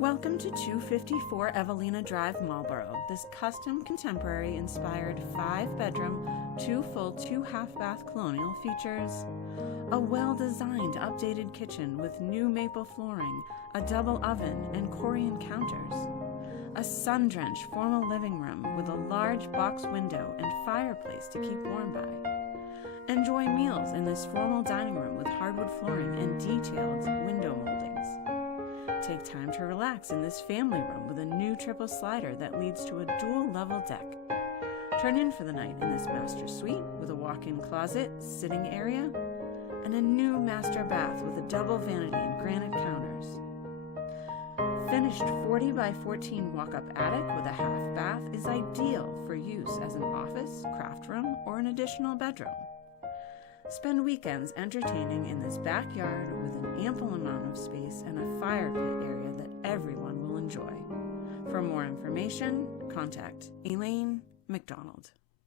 Welcome to 254 Evelina Drive, Marlborough. This custom contemporary-inspired 5-bedroom, 2 full, 2 half-bath Colonial features a well-designed updated kitchen with new maple flooring, a double oven, and Corian counters, a sun-drenched formal living room with a large box window and fireplace to keep warm by. Enjoy meals in this formal dining room with hardwood flooring and detailed window moldings. Take time to relax in this family room with a new triple slider that leads to a dual-level deck. Turn in for the night in this master suite with a walk-in closet, sitting area, and a new master bath with a double vanity and granite counters. Finished 40 by 14 walk-up attic with a half bath is ideal for use as an office, craft room, or an additional bedroom. Spend weekends entertaining in this backyard with an ample amount of space and a fire pit area that everyone will enjoy. For more information, contact Elaine McDonald.